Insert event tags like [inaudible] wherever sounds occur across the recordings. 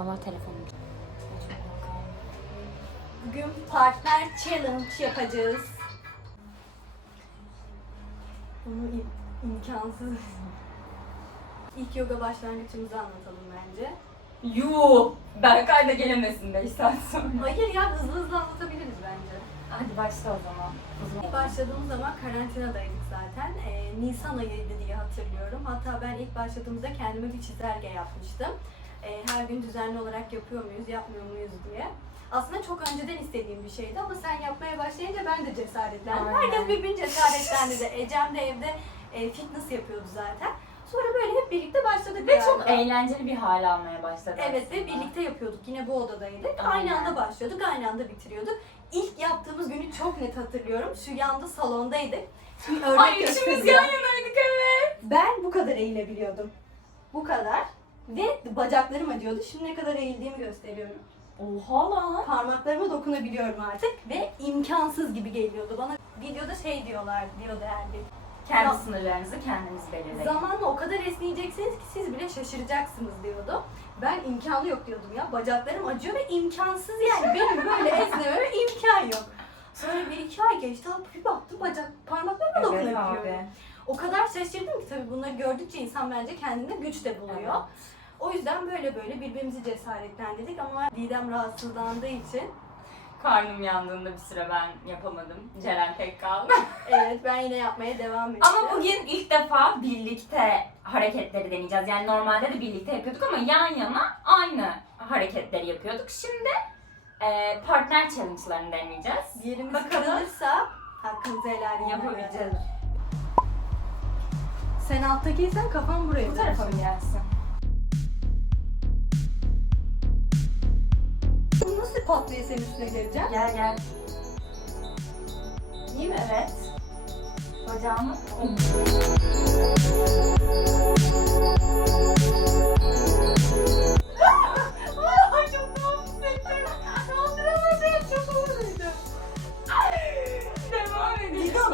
Allah telefonum. Bugün partner challenge yapacağız. Bunu im- imkansız. İlk yoga başlangıcımızı anlatalım bence. Yuh! Berkay da gelemesin 5 saat sonra. Hayır ya hızlı hızlı anlatabiliriz bence. Hadi başla o zaman. İlk başladığımız zaman karantinadaydık zaten. Ee, Nisan ayıydı diye hatırlıyorum. Hatta ben ilk başladığımızda kendime bir çizelge yapmıştım. Ee, her gün düzenli olarak yapıyor muyuz, yapmıyor muyuz diye. Aslında çok önceden istediğim bir şeydi ama sen yapmaya başlayınca ben de cesaretlendim. Aynen. Herkes birbirini cesaretlendi de. Ecem de evde e, fitness yapıyordu zaten. Sonra böyle hep birlikte başladık. Ve çok eğlenceli bir hal almaya başladı Evet ve aslında. birlikte yapıyorduk. Yine bu odadaydık. Aynen. Aynı anda başlıyorduk, aynı anda bitiriyorduk. İlk yaptığımız günü çok net hatırlıyorum. Şu yanda salondaydık. Şimdi örnek Ay üçümüz yan yanaydık evet. Ben bu kadar eğilebiliyordum. Bu kadar. Ve bacaklarım acıyordu. Şimdi ne kadar eğildiğimi gösteriyorum. Oha lan. Parmaklarıma dokunabiliyorum artık ve imkansız gibi geliyordu bana. Videoda şey diyorlar, diyordu Erbil. Kendi Ya- sınırlarınızı kendiniz belirleyin. Zamanla o kadar esneyeceksiniz ki siz bile şaşıracaksınız diyordu. Ben imkanı yok diyordum ya. Bacaklarım acıyor ve imkansız yani. Benim böyle esnememe imkan yok. Sonra bir iki ay geçti. Bir baktım bacak parmaklarıma Evet dokunabiliyorum. abi. O kadar şaşırdım ki tabii bunları gördükçe insan bence kendinde güç de buluyor. Evet. O yüzden böyle böyle birbirimizi cesaretlendirdik ama Didem rahatsızlandığı için Karnım yandığında bir süre ben yapamadım. Ceren tek kaldı. [laughs] evet ben yine yapmaya devam ettim. Ama bugün ilk defa birlikte hareketleri deneyeceğiz. Yani normalde de birlikte yapıyorduk ama yan yana aynı hareketleri yapıyorduk. Şimdi e, partner challenge'larını deneyeceğiz. yerimiz Bakalım. kırılırsa hakkınızı helal edin. Yapabileceğiz. Sen alttakiysen kafan buraya Bu tarafa mı gelsin? Bu nasıl patlıyor senin üstüne geleceğim? Gel gel. İyi mi? Evet. Bacağımı. [laughs]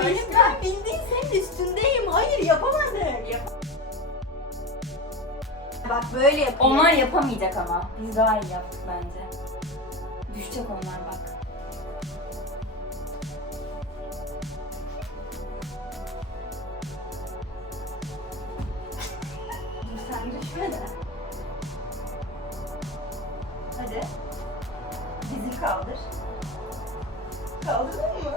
Benim ben bildiğin senin üstündeyim. Hayır yapamadım. Bak böyle yapıyor. Onlar yapamayacak ama. Biz daha iyi yaptık bence. Düşecek onlar bak. [laughs] Dur sen düşme de. Hadi. Bizi kaldır. Kaldırdın mı?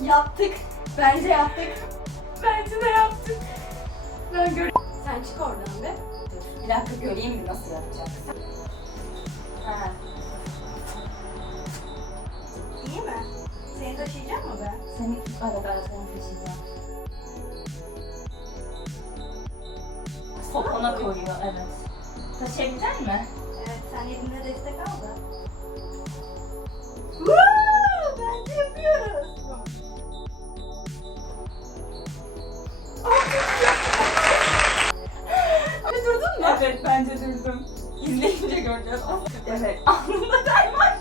[laughs] yaptık. Bence yaptık. Bence de yaptık. Ben gör. Sen çık oradan be. Bir dakika göreyim bir nasıl yapacaksın. Ha. İyi mi? Seni taşıyacak mı ben? Seni evet evet seni taşıyacağım. Sopana koyuyor evet. Taşıyabilecek mi? Evet sen elimde destek al da. Woo! Bence yapıyoruz. Evet bence durdum. İzleyince göreceğiz. Evet. Alnında ter var.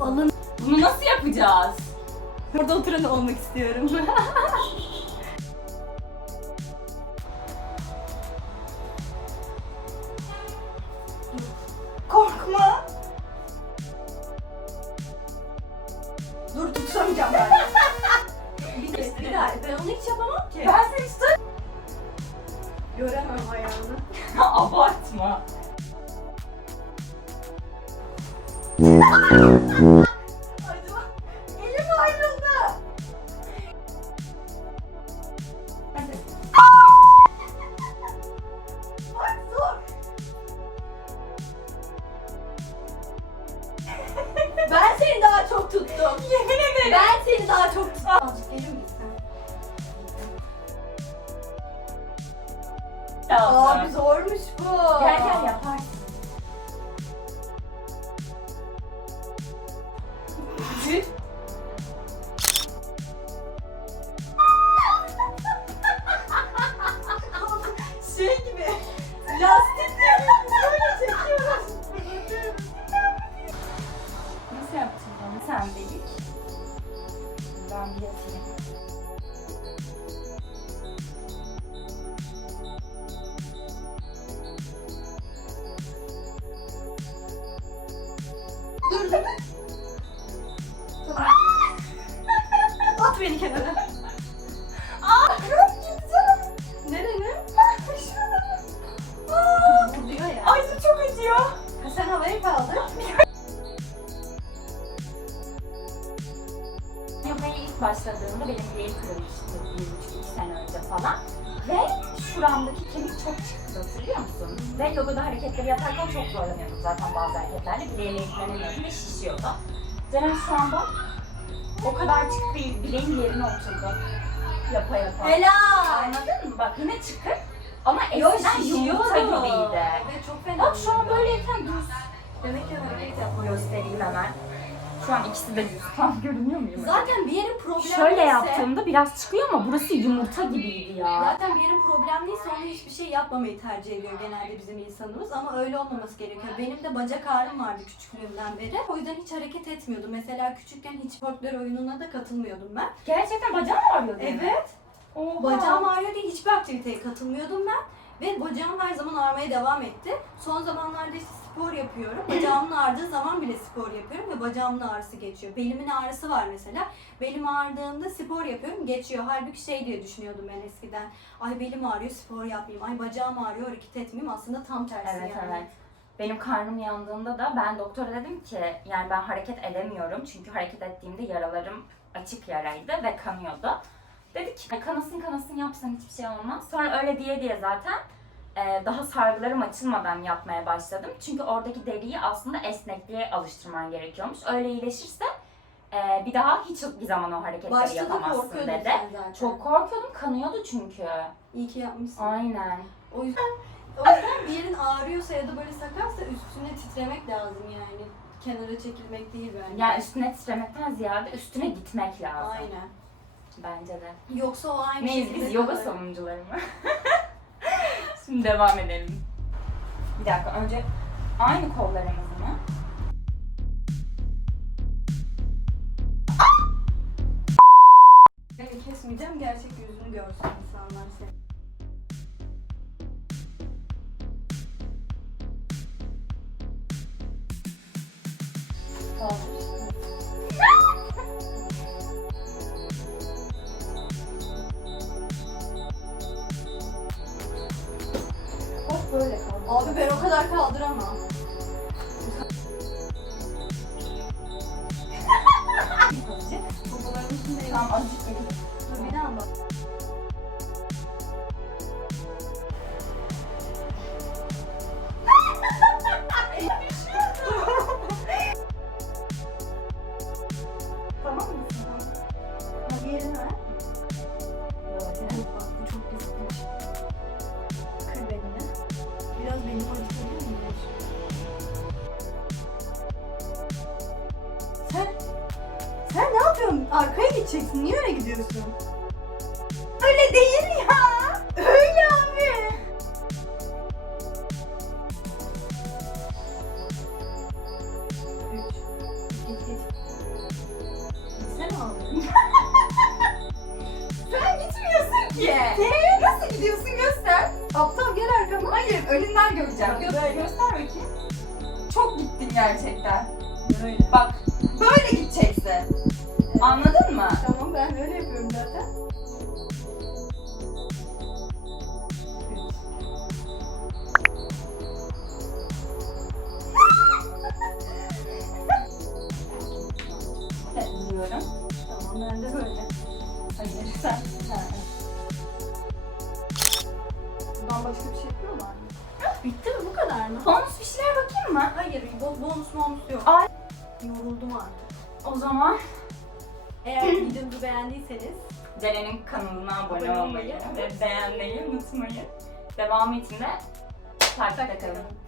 Alın. Bunu nasıl yapacağız? Burada oturan olmak istiyorum. Korkma. Dur tutamayacağım ben. bir, de, bir daha. Ben onu hiç yapamam ki. Ben seni tutarım. Göremem ayağını. [laughs] Abartma. Tamam. Abi zormuş bu. Gel gel yaparsın. Şey gibi. Lastik çalışmaya ilk başladığımda benim bileğim kırılmıştı bir buçuk iki sene önce falan. Ve şuramdaki kemik çok çıktı hatırlıyor musun? Ve yogada hareketleri yaparken çok zorlanıyordum zaten bazı hareketlerle. Bileğe yüklenemiyordum ve şişiyordu. Ceren şu anda o kadar çıktı bileğin yerine oturdu. Yapa yapa. Helal! Anladın mı? Bak yine çıkık ama eskiden yumurta gibiydi. Ve çok fena. Bak şu an böyleyken düz. Demek ki hareket yapma göstereyim hemen. Şu an ikisi de düz. [laughs] Tam görünüyor muyum? Zaten bir yerin problemliyse... Şöyle yaptığımda biraz çıkıyor ama burası yumurta gibiydi ya. Zaten bir yerin problemliyse onu hiçbir şey yapmamayı tercih ediyor genelde bizim insanımız ama öyle olmaması gerekiyor. Benim de bacak ağrım vardı küçüklüğümden beri. O yüzden hiç hareket etmiyordum. Mesela küçükken hiç folklor oyununa da katılmıyordum ben. Gerçekten bacağın mı ağrıyor değil mi? Evet. Oha. Bacağım ağrıyor diye hiçbir aktiviteye katılmıyordum ben. Ve bacağım her zaman ağrımaya devam etti. Son zamanlarda işte spor yapıyorum. Bacağımın ağrıdığı zaman bile spor yapıyorum ve bacağımın ağrısı geçiyor. Belimin ağrısı var mesela. Belim ağrıdığında spor yapıyorum geçiyor. Halbuki şey diye düşünüyordum ben eskiden. Ay belim ağrıyor spor yapmayayım. Ay bacağım ağrıyor hareket etmeyeyim. Aslında tam tersi Evet yani. evet. Benim karnım yandığında da ben doktora dedim ki yani ben hareket edemiyorum çünkü hareket ettiğimde yaralarım açık yaraydı ve kanıyordu. Dedi ki kanasın kanasın yapsan hiçbir şey olmaz. Sonra öyle diye diye zaten e, daha sargılarım açılmadan yapmaya başladım. Çünkü oradaki deriyi aslında esnekliğe alıştırman gerekiyormuş. Öyle iyileşirse e, bir daha hiçbir zaman o hareketleri Başta da yapamazsın korkuyordun dedi. sen zaten. Çok korkuyordum kanıyordu çünkü. İyi ki yapmışsın. Aynen. O yüzden, o yüzden bir yerin ağrıyorsa ya da böyle sakarsa üstüne titremek lazım yani. Kenara çekilmek değil bence. Yani üstüne titremekten ziyade üstüne gitmek lazım. Aynen. Bence de. Yoksa o aynı Neyiz şekilde biz yoga kalır. savunucuları mı? [laughs] Şimdi devam edelim. Bir dakika önce aynı kollarımızı mı? Seni kesmeyeceğim, gerçek yüzünü görsün insanlar seni. Bak Abi ben o kadar kaldıramam. Babaların [laughs] üstünde Tamam azıcık sen ne yapıyorsun? Arkaya gideceksin. Niye öyle gidiyorsun? Öyle değil ya. Öyle abi. Üç. Git git. Sen aldın. [laughs] Sen gitmiyorsun ki. Ne? Nasıl gidiyorsun göster. Aptal gel arkama. Hayır önünden göreceğim. Gö- Böyle. göster bakayım. Çok gittin gerçekten. Böyle. Bak böyle gideceksin. Anladın mı? Tamam ben öyle yapıyorum zaten. Biliyorum. Tamam ben de böyle. Hayır sen. Buradan başka bir şey yapıyor mu anne? Bitti mi bu kadar mı? Bonus bir şeyler bakayım mı? Hayır bo- bonus bonus yok. Ay. Yoruldum artık. O zaman Eğer videomuzu beğendiyseniz Ceren'in kanalına abone olmayı ve beğenmeyi unutmayın. Devamı için de kalın. kalın.